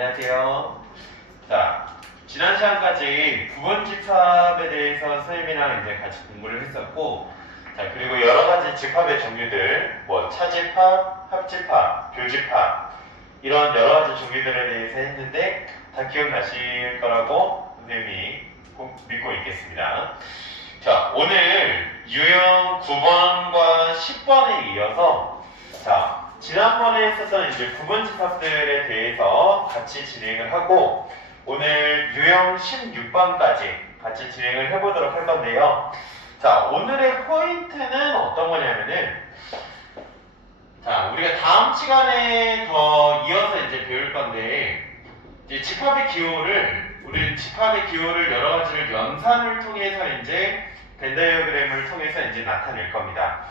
안녕하세요. 자, 지난 시간까지 부분집합에 대해서 선생님이랑 이제 같이 공부를 했었고, 자, 그리고 여러 가지 집합의 종류들, 뭐 차집합, 합집합, 교집합, 이런 여러 가지 종류들에 대해서 했는데 다 기억나실 거라고 선생님이 꼭 믿고 있겠습니다. 자, 오늘 유형 9번과 10번에 이어서 자, 지난번에 했었던 이제 부분집합들에 대해서 같이 진행을 하고 오늘 유형 16번까지 같이 진행을 해보도록 할 건데요. 자, 오늘의 포인트는 어떤 거냐면은 자, 우리가 다음 시간에 더 이어서 이제 배울 건데 이제 집합의 기호를 우리는 집합의 기호를 여러 가지를 연산을 통해서 이제 벤 다이어그램을 통해서 이제 나타낼 겁니다.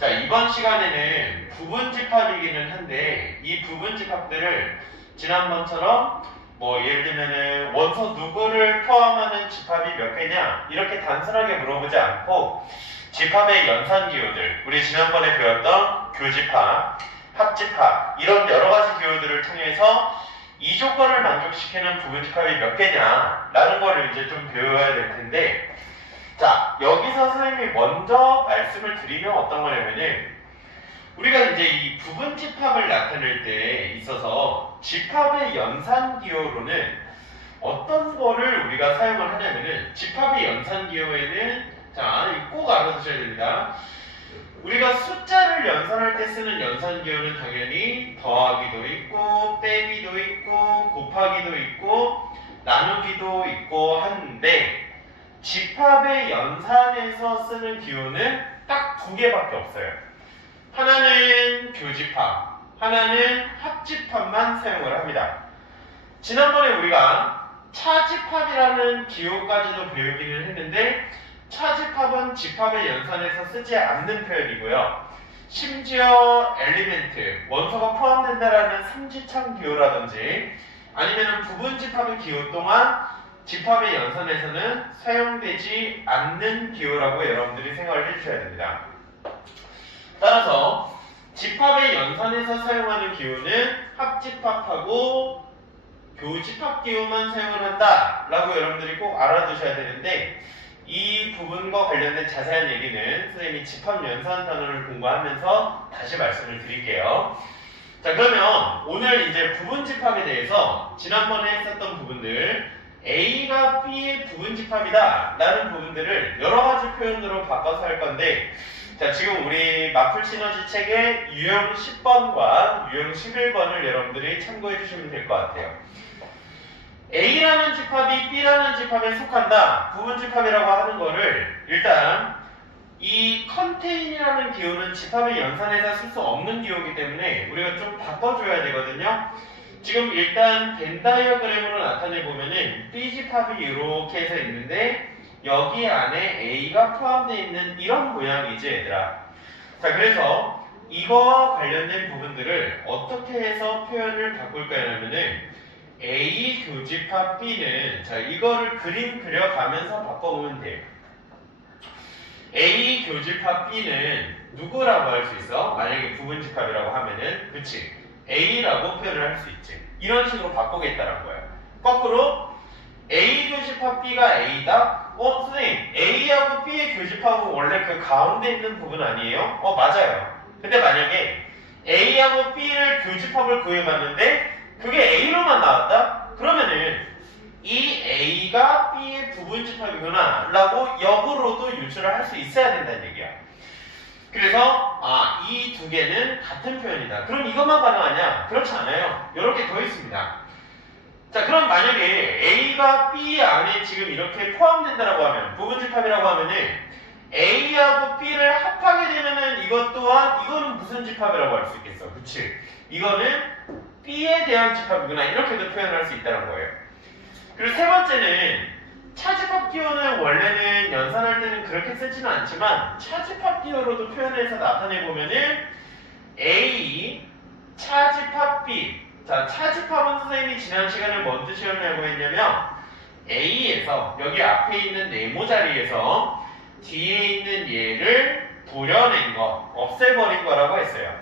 자, 이번 시간에는 부분집합이기는 한데 이 부분집합들을 지난번처럼 뭐 예를 들면은 원소 누구를 포함하는 집합이 몇 개냐 이렇게 단순하게 물어보지 않고 집합의 연산 기호들, 우리 지난번에 배웠던 교집합, 합집합 이런 여러 가지 기호들을 통해서 이 조건을 만족시키는 부분집합이 몇 개냐 라는 거를 이제 좀 배워야 될 텐데 자, 여기서 선생님이 먼저 말씀을 드리면 어떤 거냐면은 우리가 이제 이 부분집합을 나타낼 때 있어서 집합의 연산 기호로는 어떤 거를 우리가 사용을 하냐면은 집합의 연산 기호에는 자, 꼭 알아두셔야 됩니다. 우리가 숫자를 연산할 때 쓰는 연산 기호는 당연히 더하기도 있고 빼기도 있고 곱하기도 있고 나누기도 있고 하는데 집합의 연산에서 쓰는 기호는 딱 두 개밖에 없어요. 하나는 교집합, 하나는 합집합만 사용을 합니다. 지난번에 우리가 차집합이라는 기호까지도 배우기는 했는데 차집합은 집합의 연산에서 쓰지 않는 표현이고요. 심지어 엘리멘트, 원소가 포함된다라는 삼지창 기호라든지 아니면 부분집합의 기호 또한 집합의 연산에서는 사용되지 않는 기호라고 여러분들이 생각을 해주셔야 됩니다. 따라서 집합의 연산에서 사용하는 기호는 합집합하고 교집합 기호만 사용을 한다 라고 여러분들이 꼭 알아두셔야 되는데 이 부분과 관련된 자세한 얘기는 선생님이 집합연산 단원을 공부하면서 다시 말씀을 드릴게요. 자, 그러면 오늘 이제 부분집합에 대해서 지난번에 했었던 부분들 A가 B의 부분집합이다 라는 부분들을 여러가지 표현으로 바꿔서 할 건데 자, 지금 우리 마플 시너지 책의 유형 10번과 유형 11번을 여러분들이 참고해 주시면 될 것 같아요. A라는 집합이 B라는 집합에 속한다, 부분집합이라고 하는 거를 일단 이 컨테인이라는 기호는 집합의 연산에서 쓸 수 없는 기호이기 때문에 우리가 좀 바꿔줘야 되거든요. 지금 일단 벤 다이어그램으로 나타내보면은 B집합이 이렇게 해서 있는데 여기 안에 A가 포함되어 있는 이런 모양이지 얘들아. 자, 그래서 이거와 관련된 부분들을 어떻게 해서 표현을 바꿀까 하면은 A 교집합 B는 자, 이거를 그림 그려가면서 바꿔보면 돼요. A 교집합 B는 누구라고 할 수 있어? 만약에 부분집합이라고 하면은 그치? A라고 표현을 할 수 있지. 이런 식으로 바꾸겠다는 거예요. 거꾸로 A 교집합 B가 A다? 선생님 A하고 B의 교집합은 원래 그 가운데 있는 부분 아니에요? 맞아요. 근데 만약에 A하고 B를 교집합을 구해봤는데 그게 A로만 나왔다? 그러면은 이 A가 B의 부분집합이구나 라고 역으로도 유추를 할 수 있어야 된다는 얘기야. 그래서 이 두 개는 같은 표현이다. 그럼 이것만 가능하냐? 그렇지 않아요. 이렇게 더 있습니다. 자, 그럼 만약에 A가 B 안에 지금 이렇게 포함된다라고 하면 부분집합이라고 하면은 A하고 B를 합하게 되면은 이것 또한 이거는 무슨 집합이라고 할 수 있겠어? 그치? 이거는 B에 대한 집합이구나 이렇게도 표현할 수 있다는 거예요. 그리고 세 번째는 차집합 기호는 원래는 연산할 때는 그렇게 쓰지는 않지만 차집합 기호로도 표현해서 나타내보면은 A 차집합 B. 자, 차집합은 선생님이 지난 시간에 뭔 뜻이었냐고 했냐면 A에서 여기 앞에 있는 네모 자리에서 뒤에 있는 얘를 도려낸 거, 없애버린 거라고 했어요.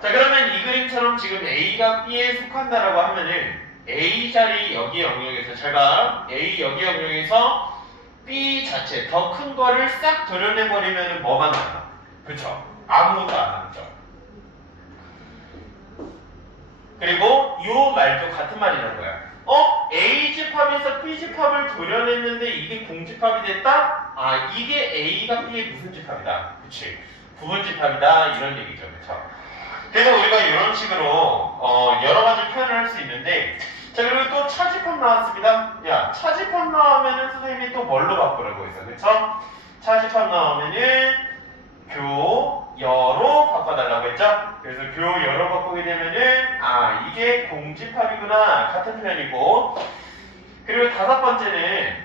자, 그러면 이 그림처럼 지금 A가 B에 속한다라고 하면은 A 자리 여기 영역에서 잘 봐. A 여기 영역에서 B 자체 더 큰 거를 싹 도려내버리면 뭐만 남아? 그쵸? 아무것도 안 남죠. 그리고 요 말도 같은 말이라는 거야. A집합에서 B집합을 도려냈는데 이게 공집합이 됐다? 아, 이게 A가 B의 무슨 집합이다. 그치? 부분집합이다. 이런 얘기죠. 그쵸? 그래서 우리가 이런 식으로 여러 가지 표현을 할 수 있는데, 자, 그리고 또 차집합 나왔습니다. 야, 차집합 나오면은 선생님이 또 뭘로 바꾸라고 했어. 그쵸? 차집합 나오면은 교여로 바꿔달라고 했죠? 그래서 교여로 바꾸게 되면은, 아, 이게 공집합이구나. 같은 표현이고. 그리고 다섯 번째는,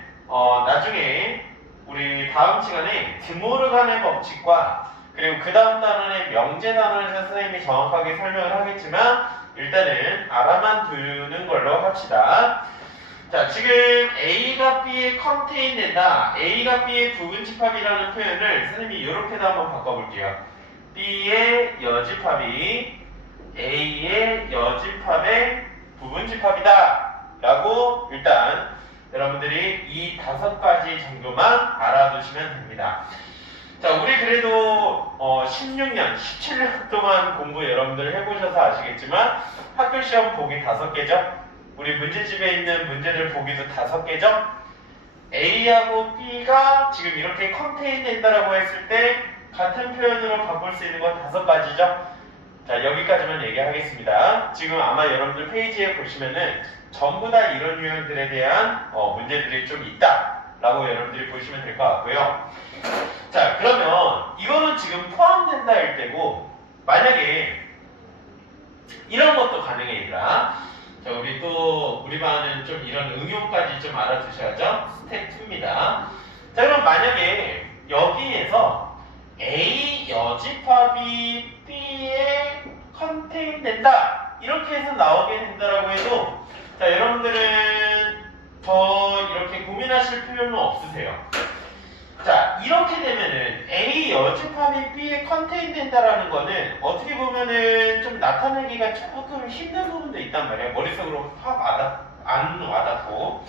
나중에 우리 다음 시간에 드모르간의 법칙과 그리고 그 다음 단원의 명제 단원에서 선생님이 정확하게 설명을 하겠지만 일단은 알아만 두는 걸로 합시다. 자, 지금 A가 B에 컨테인 된다. A가 B의 부분집합이라는 표현을 선생님이 이렇게도 한번 바꿔볼게요. B의 여집합이 A의 여집합의 부분집합이다. 라고 일단 여러분들이 이 5가지 정도만 알아두시면 됩니다. 자, 우리 그래도 16년, 17년 동안 공부 여러분들 해보셔서 아시겠지만 학교 시험 보기 5개죠? 우리 문제집에 있는 문제들 보기도 5개죠? A하고 B가 지금 이렇게 컨테인 된다라고 했을 때 같은 표현으로 바꿀 수 있는 건 5가지죠? 자, 여기까지만 얘기하겠습니다. 지금 아마 여러분들 페이지에 보시면은 전부 다 이런 유형들에 대한 문제들이 좀 있다 라고 여러분들이 보시면 될 것 같고요. 자, 그러면 이거는 지금 포함된다 할 때고, 만약에 이런 것도 가능해 얘들아. 자, 우리 반은 좀 이런 응용까지 좀 알아두셔야죠. 스텝 2입니다. 자, 그럼 만약에 여기에서 A 여집합이 B에 컨테인 된다 이렇게 해서 나오게 된다라고 해도, 자, 여러분들은 더 이렇게 고민하실 필요는 없으세요. 자, 이렇게 되면은 A 여집합이 B에 컨테인 된다라는 거는 어떻게 보면은 좀 나타내기가 조금 힘든 부분도 있단 말이에요. 머릿속으로 확 안 와닿고.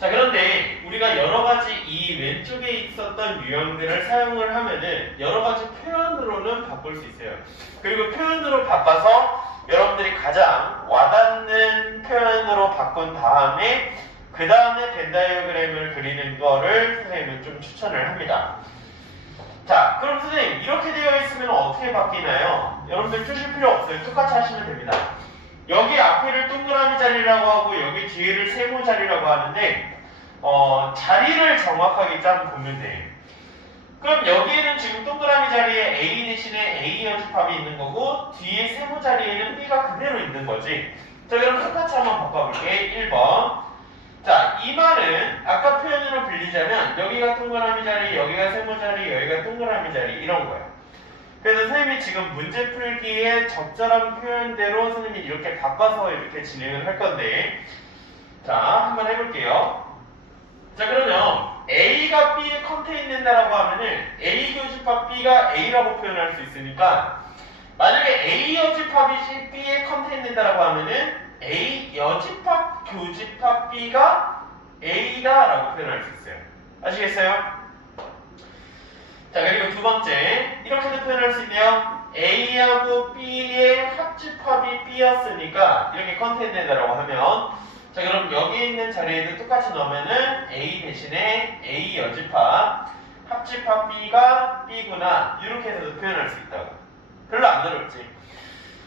자, 그런데 우리가 여러 가지 이 왼쪽에 있었던 유형들을 사용을 하면은 여러 가지 표현으로는 바꿀 수 있어요. 그리고 표현으로 바꿔서 여러분들이 가장 와닿는 표현으로 바꾼 다음에 그 다음에 벤 다이어그램을 그리는 거를 선생님은 좀 추천을 합니다. 자, 그럼 선생님 이렇게 되어 있으면 어떻게 바뀌나요? 여러분들 쓰실 필요 없어요. 똑같이 하시면 됩니다. 여기 앞에를 동그라미 자리라고 하고 여기 뒤에를 세모 자리라고 하는데 자리를 정확하게 짜면 보면 돼요. 그럼 여기에는 지금 동그라미 자리에 A 대신에 A 여집합이 있는 거고 뒤에 세모 자리에는 B가 그대로 있는 거지. 자, 그럼 똑같이 한번 바꿔볼게. 1번. 자, 이 말은 아까 표현으로 빌리자면 여기가 동그라미 자리, 여기가 세모 자리, 여기가 동그라미 자리 이런 거예요. 그래서 선생님이 지금 문제 풀기에 적절한 표현대로 선생님이 이렇게 바꿔서 이렇게 진행을 할 건데, 자, 한번 해볼게요. 자, 그러면 A가 B에 컨테인 된다라고 하면은 A 교집합 B가 A라고 표현할 수 있으니까, 만약에 A 여집합이 B에 컨테인 된다라고 하면은 A 여집합 교집합 B가 A다라고 표현할 수 있어요. 아시겠어요? 자, 그리고 두 번째, 이렇게도 표현할 수 있네요. A하고 B의 합집합이 B였으니까 이렇게 컨테인 된다라고 하면, 자, 그럼 여기 있는 자리에도 똑같이 넣으면은 A 대신에 A 여집합 합집합 B가 B구나 이렇게 해서 표현할 수 있다고. 별로 안 어렵지.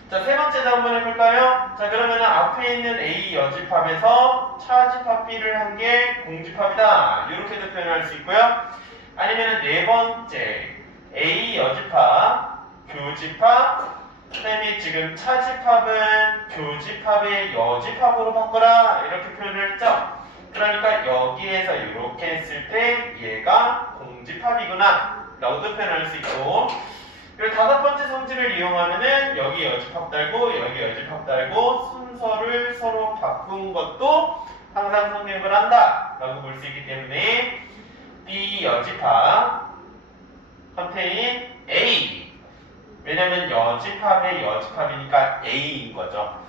자, 세 번째도 한번 해볼까요? 자, 그러면은 앞에 있는 A 여집합에서 차집합 B를 한 게 공집합이다 이렇게도 표현할 수 있고요. 아니면 네 번째 A 여집합 교집합, 선생님이 지금 차집합은 교집합의 여집합으로 바꾸라 이렇게 표현을 했죠. 그러니까 여기에서 이렇게 했을 때 얘가 공집합이구나 라고도 표현할 수 있고, 그리고 다섯 번째 성질을 이용하면은 여기 여집합 달고 여기 여집합 달고 순서를 서로 바꾼 것도 항상 성립을 한다 라고 볼 수 있기 때문에 B 여집합 컨테인 A, 왜냐면 여집합의 여집합이니까 A인 거죠.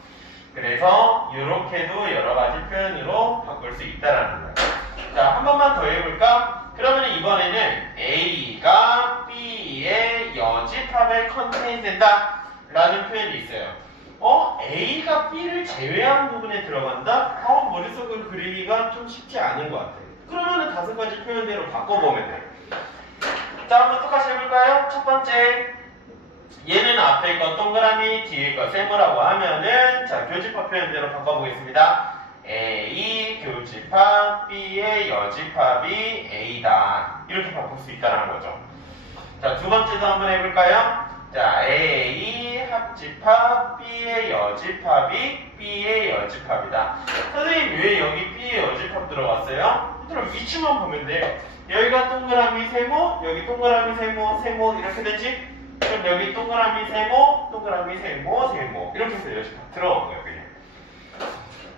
그래서 이렇게도 여러 가지 표현으로 바꿀 수 있다라는 거예요. 자, 한 번만 더 해볼까? 그러면 이번에는 A가 B의 여집합에 컨테인된다 라는 표현이 있어요. A가 B를 제외한 부분에 들어간다? 머릿속을 그리기가 좀 쉽지 않은 것 같아요. 그러면은 5가지 표현대로 바꿔보면 돼요. 자, 한번 똑같이 해볼까요? 첫 번째, 얘는 앞에 거 동그라미, 뒤에 거 세모라고 하면은, 자, 교집합 표현대로 바꿔보겠습니다. A 교집합 B의 여집합이 A다. 이렇게 바꿀 수 있다는 거죠. 자, 두 번째도 한번 해볼까요? 자, A 합집합 B의 여집합이 B의 여집합이다. 선생님, 왜 여기 B의 여집합 들어갔어요? 그럼 위치만 보면 돼요. 여기가 동그라미 세모, 여기 동그라미 세모, 세모 이렇게 되지? 그럼 여기 동그라미 세모, 동그라미 세모, 세모 이렇게 해서 여집합 들어간 거예요, 그냥.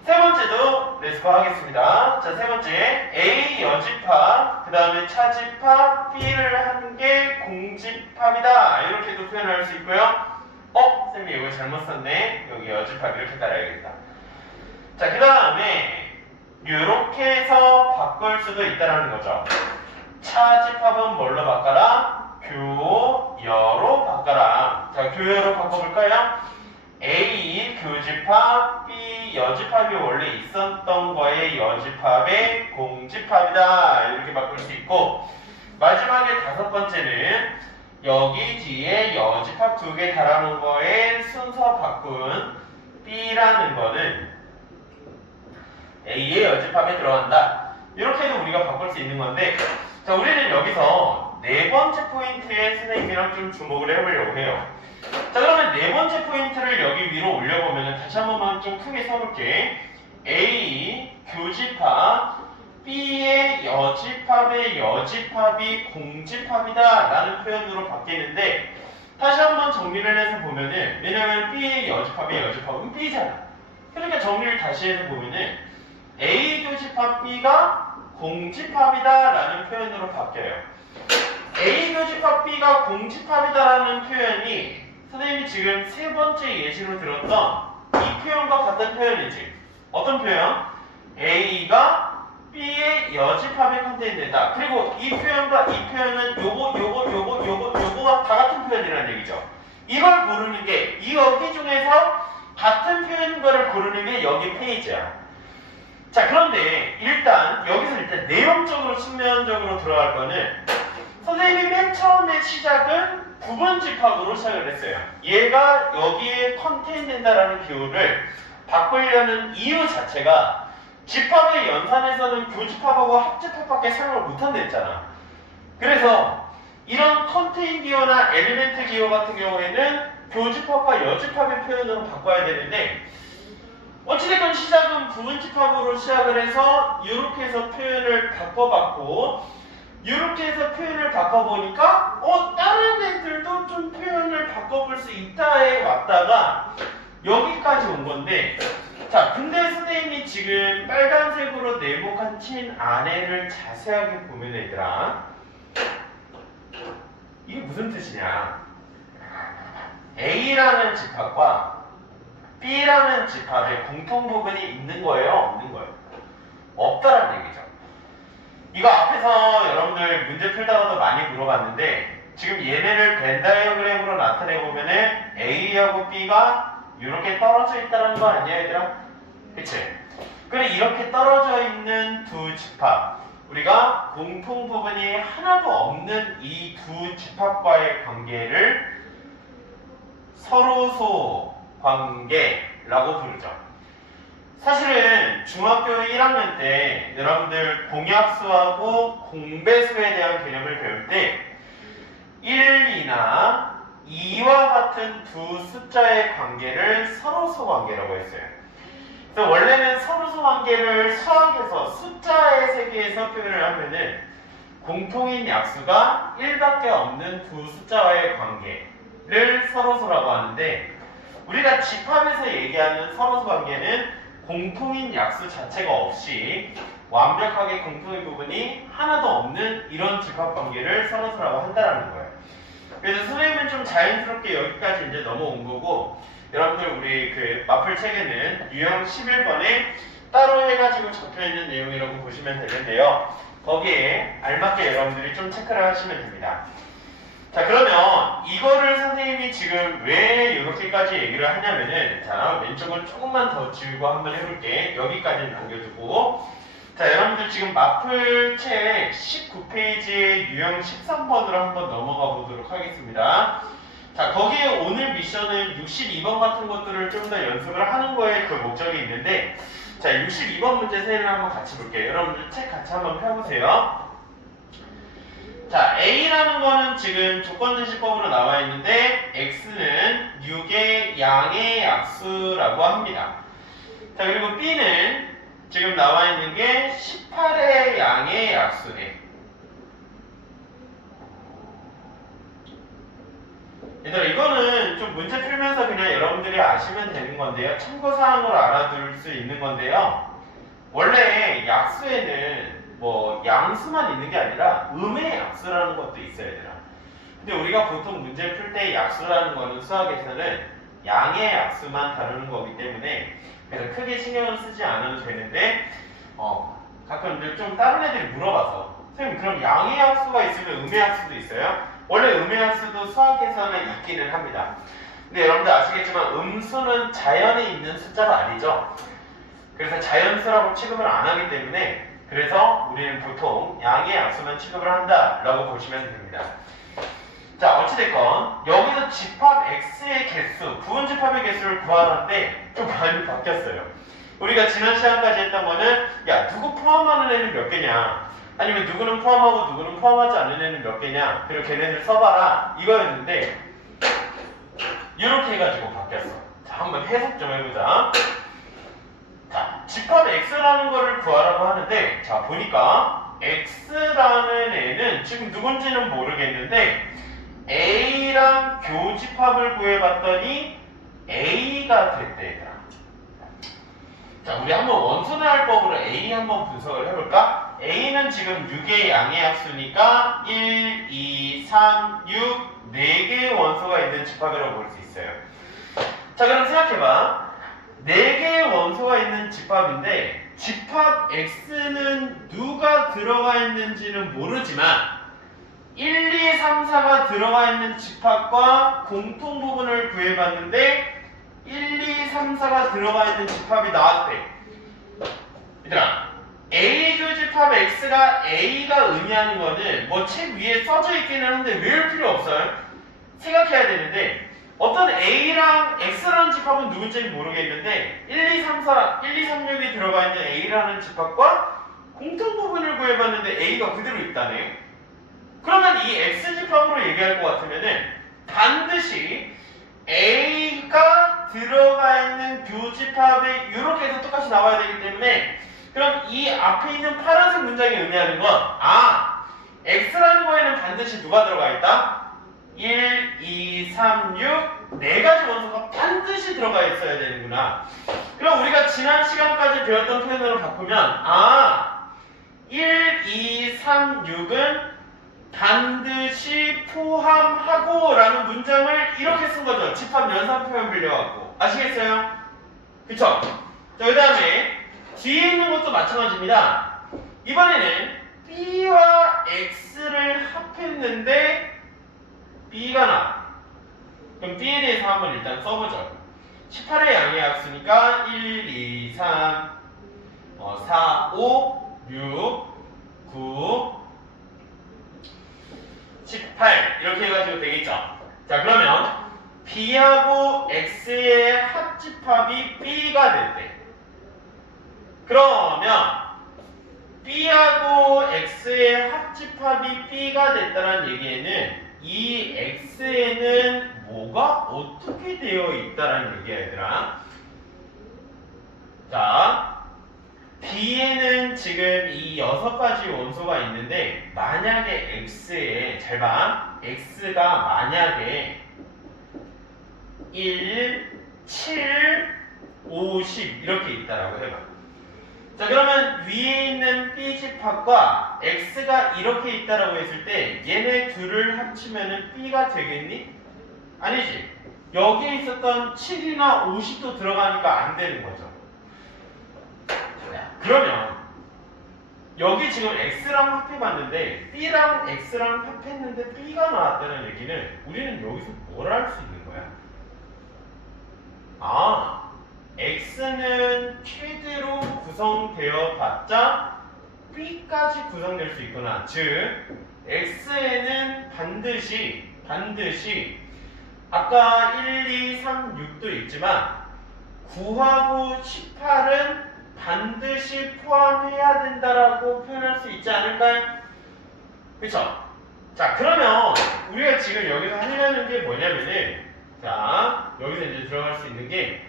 세 번째도 렛츠고 하겠습니다. 자, 세 번째 A 여집합, 그 다음에 차집합 B를 한 게 공집합이다. 이렇게도 표현할 수 있고요. 쌤이 이거 잘못 썼네. 여기 여집합 이렇게 따라야겠다. 자, 그 다음에 이렇게 해서 바꿀 수도 있다는 거죠. 차집합은 뭘로 바꿔라? 교여로 바꿔라. 자, 교여로 바꿔볼까요? A 교집합, B 여집합이 원래 있었던 거에 여집합의 공집합이다. 이렇게 바꿀 수 있고, 마지막에 5번째는 여기 뒤에 여집합 2개 달아놓은 거에 순서 바꾼 B라는 거는 A의 여집합에 들어간다. 이렇게도 우리가 바꿀 수 있는 건데, 자, 우리는 여기서 네 번째 포인트에 선생님이랑 좀 주목을 해보려고 해요. 자, 그러면 네 번째 포인트를 여기 위로 올려보면 다시 한 번만 좀 크게 써볼게. A 교집합 B의 여집합의 여집합이 공집합이다 라는 표현으로 바뀌는데, 다시 한번 정리를 해서 보면은, 왜냐면 B의 여집합의 여집합은 B잖아. 그러니까 정리를 다시 해서 보면은 A 교집합 B가 공집합이다 라는 표현으로 바뀌어요. A 교집합 B가 공집합이다라는 표현이 선생님이 지금 세 번째 예시로 들었던 이 표현과 같은 표현이지. 어떤 표현? A가 B의 여집합에 컨테인된다. 그리고 이 표현과 이 표현은 요거가 다 같은 표현이라는 얘기죠. 이걸 고르는 게, 이 여기 중에서 같은 표현인 거를 고르는 게 여기 페이지야. 자, 그런데 여기서 일단 내용적으로 측면적으로 들어갈 거는, 선생님이 맨 처음에 시작은 부분집합으로 시작을 했어요. 얘가 여기에 컨테인된다라는 기호를 바꾸려는 이유 자체가 집합의 연산에서는 교집합하고 합집합밖에 사용을 못한다 했잖아. 그래서 이런 컨테인 기호나 엘리멘트 기호 같은 경우에는 교집합과 여집합의 표현으로 바꿔야 되는데, 어찌됐건 시작은 부분집합으로 시작을 해서 이렇게 해서 표현을 바꿔봤고, 이렇게 해서 표현을 바꿔보니까 다른 애들도 좀 표현을 바꿔볼 수 있다에 왔다가 여기까지 온 건데, 자, 근데 선생님이 지금 빨간색으로 네모칸 친 안에를 자세하게 보면 얘들아, 이게 무슨 뜻이냐? A라는 집합과 B라는 집합에 공통 부분이 있는 거예요? 없는 거예요? 없다라는 얘기죠. 이거 앞에서 여러분들 문제 풀다가도 많이 물어봤는데, 지금 얘네를 벤 다이어그램으로 나타내보면은 A하고 B가 이렇게 떨어져 있다는 거 아니야, 얘들아? 그치? 그래, 이렇게 떨어져 있는 두 집합, 우리가 공통 부분이 하나도 없는 이 두 집합과의 관계를 서로소 관계라고 부르죠. 사실은 중학교 1학년 때 여러분들 공약수하고 공배수에 대한 개념을 배울 때 1, 2나 2와 같은 두 숫자의 관계를 서로소 관계라고 했어요. 그래서 원래는 서로소 관계를 수학에서 숫자의 세계에서 표현을 하면은 공통인 약수가 1밖에 없는 두 숫자와의 관계를 서로소라고 하는데, 우리가 집합에서 얘기하는 서로소 관계는 공통인 약수 자체가 없이 완벽하게 공통의 부분이 하나도 없는 이런 집합 관계를 서로소라고 한다는 거예요. 그래서 선생님은 좀 자연스럽게 여기까지 이제 넘어온 거고, 여러분들 우리 그 마플 책에는 유형 11번에 따로 해가지고 적혀있는 내용이라고 보시면 되는데요. 거기에 알맞게 여러분들이 좀 체크를 하시면 됩니다. 자, 그러면 이거를 선생님이 지금 왜 이렇게까지 얘기를 하냐면은, 자, 왼쪽은 조금만 더 지우고 한번 해볼게. 여기까지는 남겨두고. 자, 여러분들 지금 마플 책 19페이지의 유형 13번으로 한번 넘어가 보도록 하겠습니다. 자, 거기에 오늘 미션은 62번 같은 것들을 좀 더 연습을 하는 거에 그 목적이 있는데, 자, 62번 문제 세를 한번 같이 볼게요. 여러분들 책 같이 한번 펴보세요. 자, A라는 거는 지금 조건제시법으로 나와 있는데 X는 6의 양의 약수라고 합니다. 자, 그리고 B는 지금 나와 있는 게 18의 양의 약수네. 얘들아, 이거는 좀 문제 풀면서 그냥 여러분들이 아시면 되는 건데요. 참고사항으로 알아둘 수 있는 건데요. 원래 약수에는 뭐 양수만 있는 게 아니라 음의 약수라는 것도 있어야 되나. 근데 우리가 보통 문제를 풀 때 약수라는 거는 수학에서는 양의 약수만 다루는 거기 때문에 그래서 크게 신경을 쓰지 않아도 되는데, 가끔 좀 다른 애들이 물어봐서, 선생님 그럼 양의 약수가 있으면 음의 약수도 있어요? 원래 음의 약수도 수학에서는 있기는 합니다. 근데 여러분들 아시겠지만 음수는 자연에 있는 숫자가 아니죠. 그래서 자연수라고 취급을 안 하기 때문에, 그래서 우리는 보통 양의 약수만 취급을 한다라고 보시면 됩니다. 자, 어찌됐건 여기서 집합 X의 개수, 부분집합의 개수를 구하는데 좀 많이 바뀌었어요. 우리가 지난 시간까지 했던 거는, 야, 누구 포함하는 애는 몇 개냐, 아니면 누구는 포함하고 누구는 포함하지 않는 애는 몇 개냐, 그리고 걔네들 써봐라, 이거였는데 이렇게 해가지고 바뀌었어. 자, 한번 해석 좀 해보자. 자, 집합 X라는 거를 구하라고 하는데, 자, 보니까 X라는 애는 지금 누군지는 모르겠는데 A랑 교집합을 구해봤더니 A가 됐대, 얘들아. 자, 우리 한번 원소나할법으로 A 한번 분석을 해볼까? A는 지금 6의 양의 약수니까 1, 2, 3, 6, 4개의 원소가 있는 집합이라고 볼 수 있어요. 자, 그럼 생각해봐. 4개의 원소가 있는 집합인데 집합 X는 누가 들어가 있는지는 모르지만 1, 2, 3, 4가 들어가 있는 집합과 공통 부분을 구해봤는데 1, 2, 3, 4가 들어가 있는 집합이 나왔대. 얘들아, A 교집합 X가 A가 의미하는 거는 뭐 책 위에 써져 있기는 한데 외울 필요 없어요. 생각해야 되는데, 어떤 A랑 X라는 집합은 누군지는 모르겠는데 1, 2, 3, 4, 1, 2, 3, 6이 들어가 있는 A라는 집합과 공통 부분을 구해봤는데 A가 그대로 있다네. 그러면 이 X집합으로 얘기할 것 같으면은 반드시 A가 들어가 있는 교집합에 이렇게 해서 똑같이 나와야 되기 때문에, 그럼 이 앞에 있는 파란색 문장이 의미하는 건, X라는 거에는 반드시 누가 들어가 있다? 1, 2, 3, 6, 4가지 원소가 반드시 들어가 있어야 되는구나. 그럼 우리가 지난 시간까지 배웠던 표현으로 바꾸면 1, 2, 3, 6은 반드시 포함하고 라는 문장을 이렇게 쓴 거죠. 집합 연산 표현 빌려갖고. 아시겠어요? 그쵸? 자, 그 다음에 뒤에 있는 것도 마찬가지입니다. 이번에는 B와 X를 합했는데 B가 나. 그럼 B에 대해서 한번 일단 써보죠. 18의 양의 약수니까 1, 2, 3, 4, 5, 6, 9, 18 이렇게 해가지고 되겠죠. 자, 그러면 B하고 X의 합집합이 B가 됐대. 그러면 B하고 X의 합집합이 B가 됐다는 얘기에는 이 X에는 뭐가 어떻게 되어 있다는 얘기야, 얘들아. 자, B에는 지금 이 6가지 원소가 있는데, 만약에 X에, 잘 봐, X가 만약에 1, 7, 50 이렇게 있다라고 해봐. 자, 그러면 위에 있는 B집합과 X가 이렇게 있다라고 했을 때 얘네 둘을 합치면은 B가 되겠니? 아니지. 여기에 있었던 7이나 50도 들어가니까 안 되는 거죠. 그러면 여기 지금 X랑 합해봤는데 B랑 X랑 합했는데 B가 나왔다는 얘기는 우리는 여기서 뭘 할 수 있는 거야? 아, X는 최대로 구성되어 봤자 B까지 구성될 수 있구나. 즉 X에는 반드시 아까 1, 2, 3, 6도 있지만 9하고 18은 반드시 포함해야 된다라고 표현할 수 있지 않을까요? 그쵸? 자, 그러면 우리가 지금 여기서 하려는 게 뭐냐면은, 자, 여기서 이제 들어갈 수 있는 게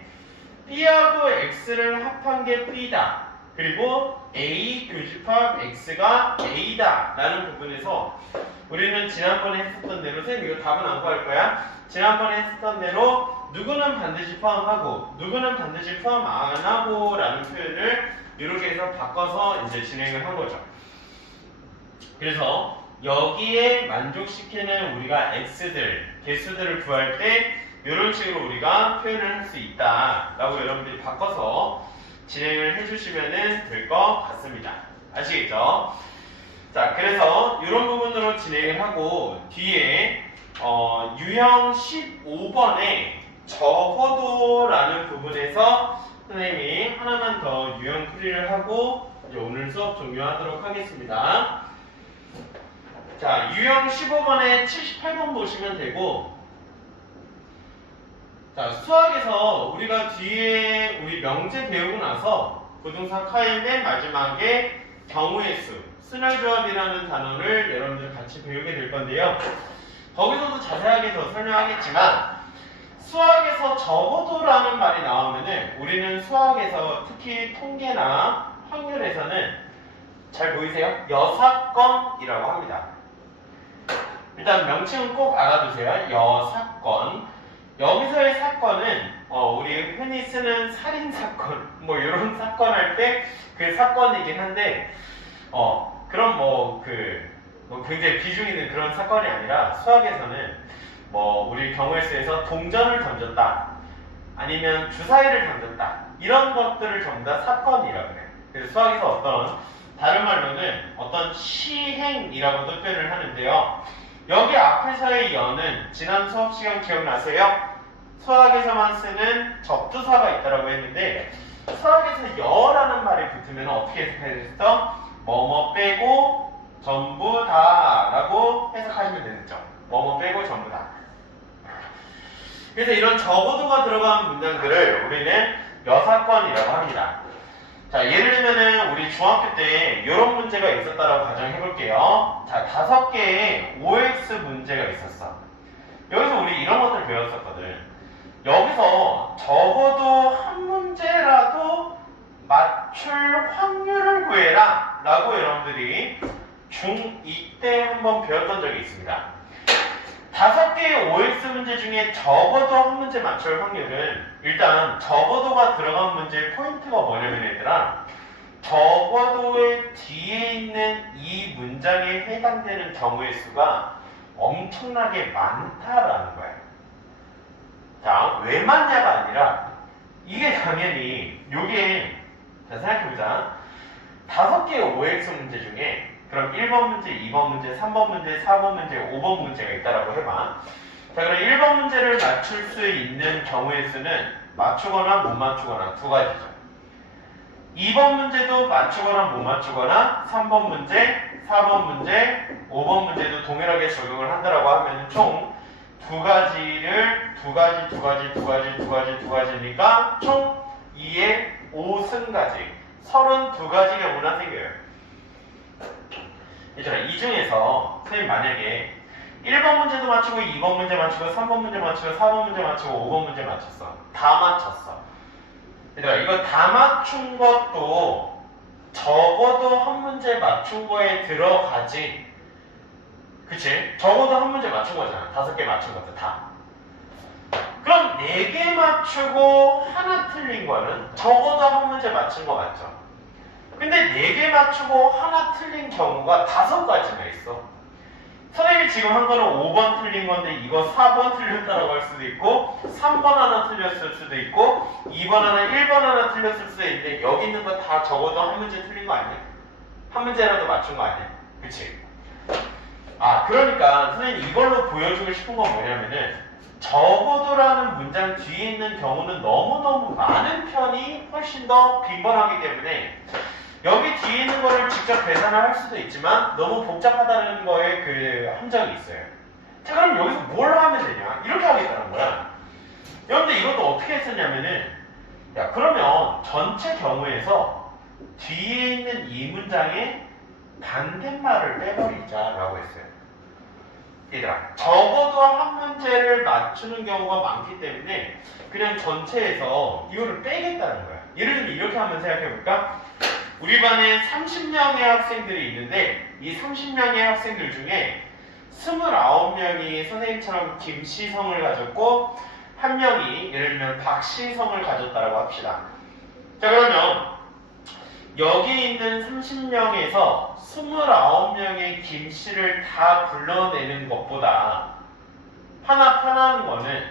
B하고 X를 합한 게 B다. 그리고 A 교집합 X가 A다 라는 부분에서 우리는 지난번에 했었던 대로, 선생님 이거 답은 안 구할 거야. 지난번에 했었던 대로 누구는 반드시 포함하고 누구는 반드시 포함 안 하고 라는 표현을 이렇게 해서 바꿔서 이제 진행을 한 거죠. 그래서 여기에 만족시키는 우리가 X들, 개수들을 구할 때 이런 식으로 우리가 표현을 할 수 있다 라고 여러분들이 바꿔서 진행을 해주시면 될 것 같습니다. 아시겠죠? 자, 그래서 이런 부분으로 진행을 하고 뒤에 유형 15번에 적어도라는 부분에서 선생님이 하나만 더 유형 풀이를 하고 이제 오늘 수업 종료하도록 하겠습니다. 자, 유형 15번에 78번 보시면 되고, 자, 수학에서 우리가 뒤에 우리 명제 배우고 나서 부동사 카의 맨 마지막에 경우의 수, 순환조합이라는 단어를 여러분들 같이 배우게 될 건데요. 거기서도 자세하게 더 설명하겠지만 수학에서 적어도라는 말이 나오면은 우리는 수학에서 특히 통계나 확률에서는 잘 보이세요? 여사건이라고 합니다. 일단 명칭은 꼭 알아두세요. 여사건. 여기서의 사건은 우리 흔히 쓰는 살인사건 뭐 이런 사건 할 때 그 사건이긴 한데 그럼 굉장히 비중 있는 그런 사건이 아니라 수학에서는 우리 경우의 수에서 동전을 던졌다 아니면 주사위를 던졌다 이런 것들을 전부 다 사건이라고 해요. 그래서 수학에서 어떤 다른 말로는 어떤 시행이라고도 표현을 하는데요. 여기 앞에서의 여는 지난 수업 시간 기억나세요? 수학에서만 쓰는 접두사가 있다고 했는데 수학에서 여라는 말이 붙으면 어떻게 해석해야 되겠어? 뭐뭐 빼고 전부 다 라고 해석하시면 되겠죠. 뭐뭐 빼고 전부 다. 그래서 이런 적어도가 들어간 문장들을 우리는 여사건이라고 합니다. 자, 예를 들면은 우리 중학교 때 이런 문제가 있었다라고 가정해 볼게요. 자, 5개의 OX 문제가 있었어. 여기서 우리 이런 것들 배웠었거든. 여기서 적어도 한 문제라도 맞출 확률을 구해라 라고 여러분들이 중2 때 한번 배웠던 적이 있습니다. 5개의 OX 문제 중에 적어도 한 문제 맞출 확률은 일단 적어도가 들어간 문제의 포인트가 뭐냐면 얘들아, 적어도의 뒤에 있는 이 문장에 해당되는 경우의 수가 엄청나게 많다라는 거예요. 자, 왜 많냐가 아니라 이게 당연히 요게 자, 생각해보자. 5개의 OX 문제 중에 그럼 1번 문제, 2번 문제, 3번 문제, 4번 문제, 5번 문제가 있다라고 해봐. 자, 그럼 1번 문제를 맞출 수 있는 경우의 수는 맞추거나 못 맞추거나 두 가지죠. 2번 문제도 맞추거나 못 맞추거나 3번 문제, 4번 문제, 5번 문제도 동일하게 적용을 한다라고 하면 총 두 가지니까 총 2의 5승까지 32가지 경우나 생겨요. 이 중에서 선생님 만약에 1번 문제도 맞추고 2번 문제 맞추고 3번 문제 맞추고 4번 문제 맞추고 5번 문제 맞췄어. 다 맞췄어. 얘들아, 이거 다 맞춘 것도 적어도 한 문제 맞춘 거에 들어가지. 그치? 적어도 한 문제 맞춘 거잖아. 5개 맞춘 것도 다. 그럼 4개 맞추고 하나 틀린 거는 적어도 한 문제 맞춘 거 맞죠? 근데 4개 맞추고 하나 틀린 경우가 5가지나 있어. 선생님이 지금 한 거는 5번 틀린 건데 이거 4번 틀렸다라고 할 수도 있고 3번 하나 틀렸을 수도 있고 2번 하나 1번 하나 틀렸을 수도 있는데 여기 있는 거 다 적어도 한 문제 틀린 거 아니야? 한 문제라도 맞춘 거 아니야? 그치? 그러니까 선생님 이걸로 보여주고 싶은 건 뭐냐면은 적어도라는 문장 뒤에 있는 경우는 너무너무 많은 편이 훨씬 더 빈번하기 때문에 여기 뒤에 있는 거를 직접 계산을 할 수도 있지만 너무 복잡하다는 거에 그 함정이 있어요. 자, 그럼 여기서 뭘 하면 되냐? 이렇게 하겠다는 거야. 여러분들 이것도 어떻게 했었냐면은 야, 그러면 전체 경우에서 뒤에 있는 이 문장의 반대말을 빼버리자라고 했어요. 얘들아, 적어도 한 문제를 맞추는 경우가 많기 때문에 그냥 전체에서 이거를 빼겠다는 거야. 예를 들면 이렇게 한번 생각해볼까? 우리 반에 30명의 학생들이 있는데 이 30명의 학생들 중에 29명이 선생님처럼 김씨성을 가졌고 한 명이 예를 들면 박씨성을 가졌다고 합시다. 자, 그러면 여기 있는 30명에서 29명의 김씨를 다 불러내는 것보다 하나 편한 거는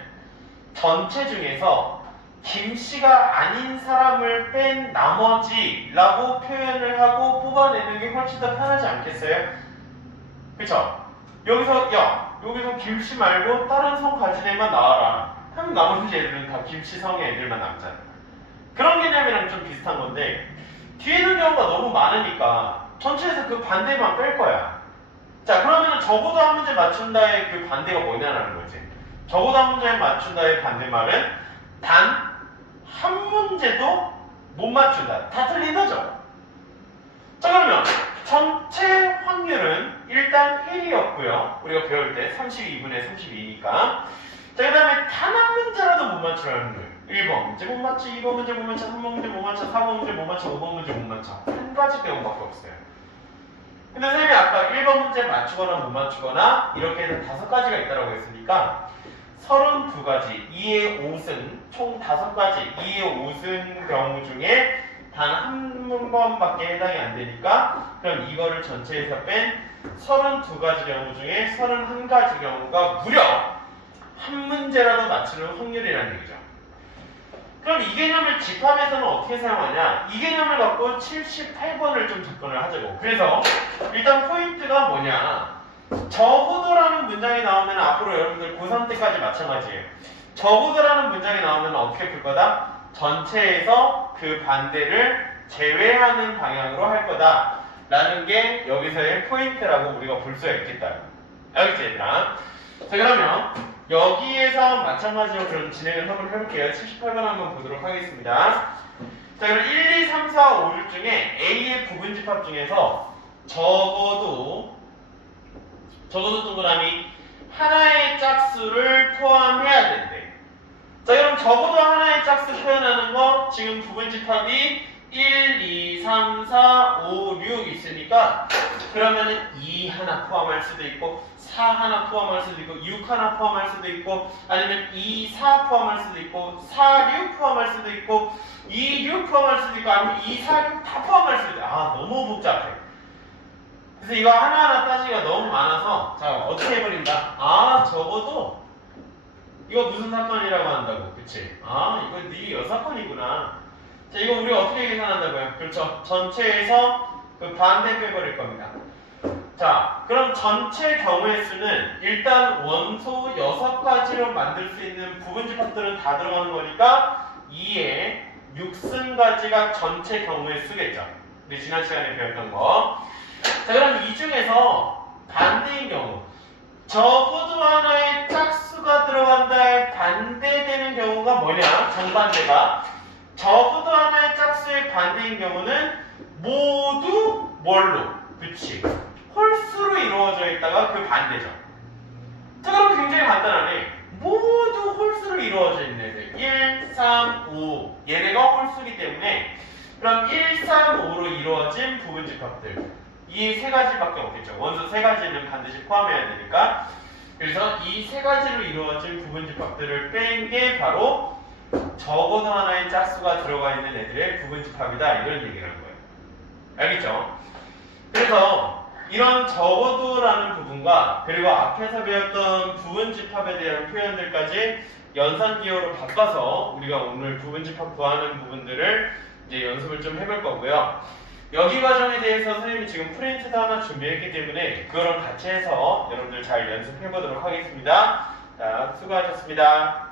전체 중에서 김씨가 아닌 사람을 뺀 나머지라고 표현을 하고 뽑아내는 게 훨씬 더 편하지 않겠어요? 그쵸? 여기서 김씨 말고 다른 성 가진 애만 나와라 하면 나머지 애들은 다 김씨성의 애들만 남잖아. 그런 개념이랑 좀 비슷한 건데 뒤에 있는 경우가 너무 많으니까 전체에서 그 반대만 뺄 거야. 자, 그러면 적어도 한 문제 맞춘다의 그 반대가 뭐냐라는 거지. 적어도 한 문제 맞춘다의 반대말은 단 한 문제도 못 맞춘다. 다 틀린 거죠. 자, 그러면 전체 확률은 일단 1이었고요. 우리가 배울 때 32분의 32니까. 자, 그 다음에 단 한 문제라도 못 맞추라는 거예요. 1번 문제 못 맞춰, 2번 문제 못 맞춰, 3번 문제 못 맞춰, 4번 문제 못 맞춰, 5번 문제 못 맞춰. 한 가지 경우밖에 없어요. 근데 선생님이 아까 1번 문제 맞추거나 못 맞추거나 이렇게 해서 5가지가 있다고 했으니까 32가지, 2의 5승, 총 5가지, 2의 5승 경우 중에 단 한 번밖에 해당이 안 되니까 그럼 이거를 전체에서 뺀 32가지 경우 중에 31가지 경우가 무려 한 문제라도 맞추는 확률이라는 얘기죠. 그럼 이 개념을 집합에서는 어떻게 사용하냐? 이 개념을 갖고 78번을 좀 접근을 하자고. 그래서 일단 포인트가 뭐냐? 적어도라는 문장이 나오면 앞으로 여러분들 고3 때까지 마찬가지예요. 적어도라는 문장이 나오면 어떻게 풀 거다? 전체에서 그 반대를 제외하는 방향으로 할 거다 라는 게 여기서의 포인트라고 우리가 볼 수가 있겠다. 알겠지 얘들아? 자, 그러면 여기에서 마찬가지로 그럼 진행을 한번 해볼게요. 78번 한번 보도록 하겠습니다. 자, 그럼 1, 2, 3, 4, 5, 6 중에 A의 부분집합 중에서 적어도 동그라미 하나의 짝수를 포함해야 된대. 자, 그럼 적어도 하나의 짝수 표현하는 거 지금 부분집합이 1, 2, 3, 4, 5, 6 있으니까 그러면은 2 하나 포함할 수도 있고 4 하나 포함할 수도 있고 6 하나 포함할 수도 있고 아니면 2, 4 포함할 수도 있고 4, 6 포함할 수도 있고 2, 6 포함할 수도 있고 아니면 2, 4, 6 다 포함할 수도 있고 너무 복잡해. 그래서 이거 하나하나 따지기가 너무 많아서 자, 어떻게 해버린다? 적어도 이거 무슨 사건이라고 한다고, 그치? 이거 네 여사건이구나. 자, 이거 우리가 어떻게 계산한다고요? 그렇죠. 전체에서 그 반대 빼버릴 겁니다. 자, 그럼 전체 경우의 수는 일단 원소 6가지로 만들 수 있는 부분집합들은 다 들어가는 거니까 2의 6승가지가 전체 경우의 수겠죠. 우리 지난 시간에 배웠던 거. 자, 그럼 이 중에서 반대인 경우 적어도 하나의 짝수가 들어간다에 반대되는 경우가 뭐냐? 정반대가 적어도 하나의 짝수의 반대인 경우는 모두 뭘로? 그치, 홀수로 이루어져 있다가 그 반대죠. 자, 그럼 굉장히 간단하네. 모두 홀수로 이루어져 있는 애들 1, 3, 5 얘네가 홀수이기 때문에 그럼 1, 3, 5로 이루어진 부분집합들 이 세 가지밖에 없겠죠. 원소 세 가지는 반드시 포함해야 되니까. 그래서 이 세 가지로 이루어진 부분집합들을 뺀 게 바로 적어도 하나의 짝수가 들어가 있는 애들의 부분집합이다 이런 얘기를 한 거예요. 알겠죠? 그래서 이런 적어도라는 부분과 그리고 앞에서 배웠던 부분집합에 대한 표현들까지 연산기호로 바꿔서 우리가 오늘 부분집합 구하는 부분들을 이제 연습을 좀 해볼 거고요. 여기 과정에 대해서 선생님이 지금 프린트도 하나 준비했기 때문에 그거랑 같이 해서 여러분들 잘 연습해 보도록 하겠습니다. 자, 수고하셨습니다.